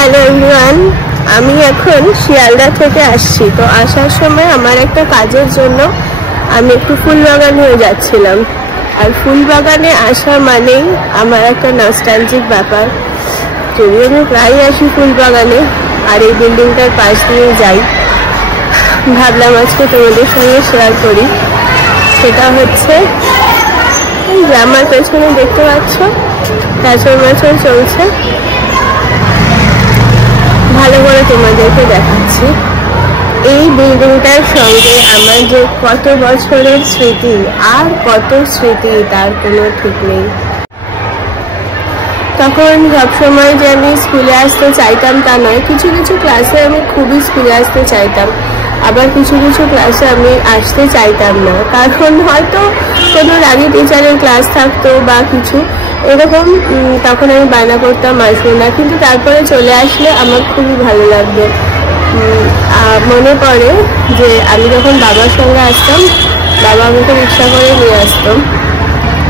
Hello everyone, আমি এখন শিয়ালদা থেকে আসছি। তো আসার সময় আমার একটা কাজের জন্য আমি একটু ফুলবাগান হয়ে যাচ্ছিলাম। আর ফুলবাগানে আসা মানেই আমার একটা নস্টালজিক ব্যাপার। যদিও আমি প্রায় আসি ফুলবাগানে, আর এই বিল্ডিংটার পাশ দিয়ে যাই, ভাবলাম আজকে তোমাদের সঙ্গে শেয়ার করি। সেটা হচ্ছে যে আমার পেছনে দেখতে পাচ্ছ ট্রান্সফরমেশন চলছে, ভালো করে তোমাদেরকে দেখাচ্ছি। এই বিল্ডিংটার সঙ্গে আমার যে কত বছরের স্মৃতি আর কত স্মৃতি তার কোনো ঠিক নেই। তখন সবসময় যে আমি স্কুলে আসতে চাইতাম তা নয়, কিছু কিছু ক্লাসে আমি খুবই স্কুলে আসতে চাইতাম, আবার কিছু কিছু ক্লাসে আমি আসতে চাইতাম না, কারণ হয়তো কোনো রাগী টিচারের ক্লাস থাকতো বা কিছু এরকম, তখন আমি বায়না করতাম আসবো না। কিন্তু তারপরে চলে আসলে আমার খুবই ভালো লাগতো। মনে পড়ে যে আমি যখন বাবার সঙ্গে আসতাম, বাবা আমাকে রিক্সা করে নিয়ে আসতাম।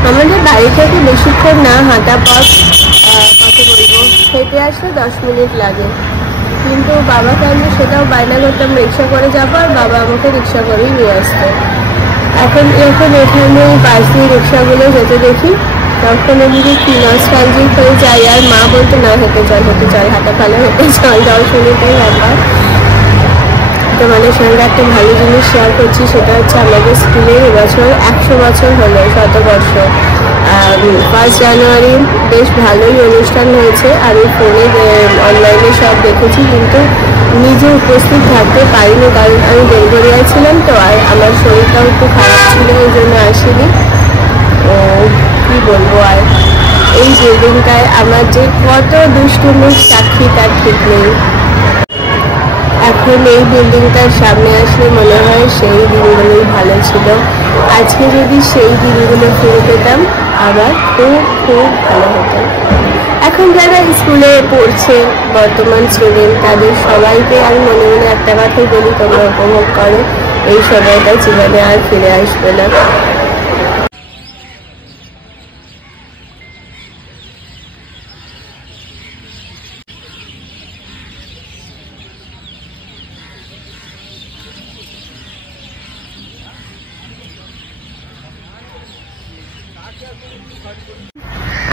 আমাদের বাড়ি থেকে বেশিক্ষণ না হাঁটা পথ, কত বলবো, হেঁটে আসলে 10 মিনিট লাগে, কিন্তু বাবাকে আমি সেটাও বায়না করতাম রিক্সা করে যাবো, আর বাবা আমাকে রিক্সা করেই নিয়ে আসতো। এখন এখানে পাশ দিয়ে রিক্সাগুলো যেতে দেখি, তখন আমি কি নস্টালজিক হয়ে যাই। আর মা বলতো না, হেঁটে চল, হাঁটা খালে হেঁটে চল, 10 মিনিটের ব্যাপার। তোমাদের সঙ্গে একটা ভালো জিনিস শেয়ার করছি, সেটা হচ্ছে আমাদের স্কুলের এবছর 100 বছর হলো, 100 বছর। 1 জানুয়ারি বেশ ভালোই অনুষ্ঠান হয়েছে। আমি ফোনে অনলাইনে সব দেখেছি, কিন্তু নিজে উপস্থিত থাকতে পারিনি, কারণ আমি বেলগড়িয়ায় ছিলাম তো, আর আমার শরীরটাও একটু খারাপ ছিল, ওই জন্য আসিনি। কি বলবো, আর এই বিল্ডিংটায় আমার যে কত দুষ্টুমির সাক্ষী তার ঠিক নেই। এখন এই বিল্ডিংটার সামনে আসলে মনে হয় সেই দিনগুলোই ভালো ছিল। আজকে যদি সেই দিনগুলো ফিরে পেতাম, আবার খুব খুব ভালো হতো। এখন যারা স্কুলে পড়ছে, বর্তমান স্টুডেন্ট, তাদের সবাইকে আমি মনে মনে একটা কথাই বলি, তোমরা উপভোগ করো, এই সময়টা জীবনে আর ফিরে আসবে না।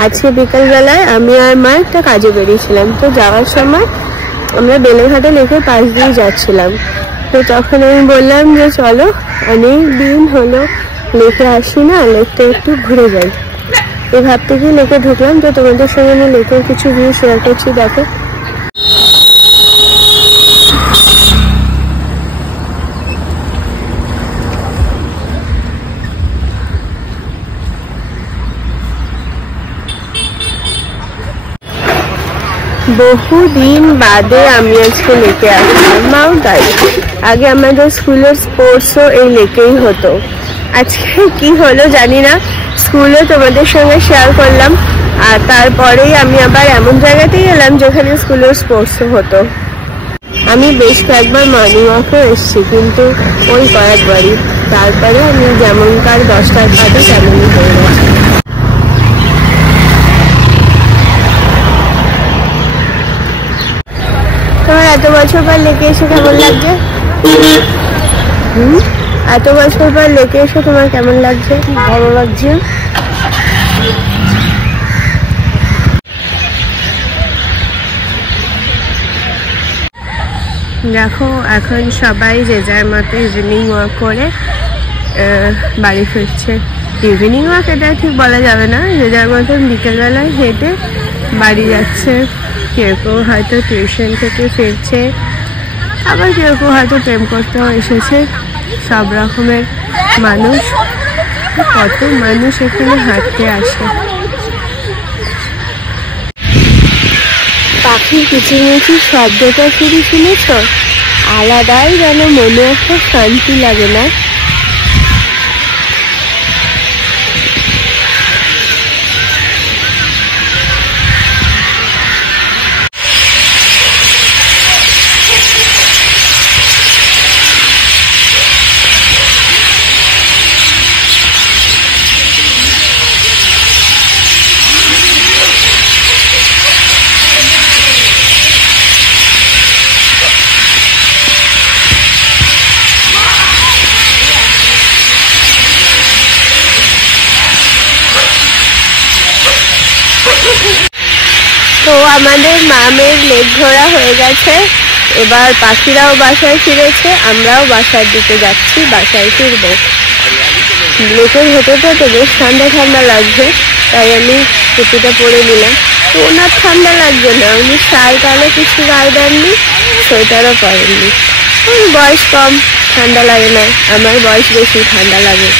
আজকে বিকালবেলায় আমি আর মা একটা কাজে বেরিয়েছিলাম। তো যাওয়ার সময় আমরা বেলেঘাটা লেকের পাশ দিয়ে যাচ্ছিলাম। তো তখন আমি বললাম যে চলো, অনেক দিন হলো লেকে আসি না, লেকটা একটু ঘুরে যাই। এই ভাবতে গিয়ে লেকে ঢুকলাম। তো তোমাদের সঙ্গে আমি লেকের কিছু ভিউ শেয়ার করছি, দেখো। বহুদিন বাদে আমি আজকে লেকে আসলাম, মাও তাই। আগে আমাদের স্কুলের স্পোর্টসও এই লেকেই হতো। আজকে কি হলো জানি না, স্কুলে তোমাদের সঙ্গে শেয়ার করলাম, আর তারপরেই আমি আবার এমন জায়গাতেই এলাম যেখানে স্কুলের স্পোর্টসও হতো। আমি বেশ কয়েকবার মর্নিং ওয়াকও এসেছি, কিন্তু ওই কয়েকবারই। তারপরে আমি যেমনকার 10টার কাজে তেমনই হয়ে গেছি। তোমার এত বছর পর লেকে এসে কেমন লাগছে? এত বছর পর লেকে এসে তোমার কেমন লাগছে? ভালো লাগছে। দেখো, এখন সবাই যে যার মতো ইভিনিং ওয়াক করে বাড়ি ফিরছে। ইভিনিং ওয়াক এটা ঠিক বলা যাবে না, যে যার মতো বিকেলবেলায় হেঁটে বাড়ি যাচ্ছে। কেউ কেউ হয়তো টিউশন থেকে ফিরছে, আবার কেউ কেউ হয়তো প্রেম করতেও এসেছে। সব রকমের মানুষ, কত মানুষ এখানে হাঁটতে আসে। পাখির কিচিরমিচির শব্দটা শুধু শুনেছ, আলাদাই যেন মনে একটা শান্তি লাগে না? তো আমাদের মামের লেক ঘোরা হয়ে গেছে, এবার পাখিরাও বাসায় ফিরেছে, আমরাও বাসার দিকে যাচ্ছি, বাসায় ফিরবো। লেকের ভেতরটাতে বেশ ঠান্ডা ঠান্ডা লাগছে, তাই আমি টুপিটা পরে নিলাম। তো ওনার ঠান্ডা লাগবে না, উনি শার্ট আলো কিছু গায়ে দেননি, সোয়েটারও পরেননি। বয়স কম, ঠান্ডা লাগে না, আমার বয়স বেশি, ঠান্ডা লাগে।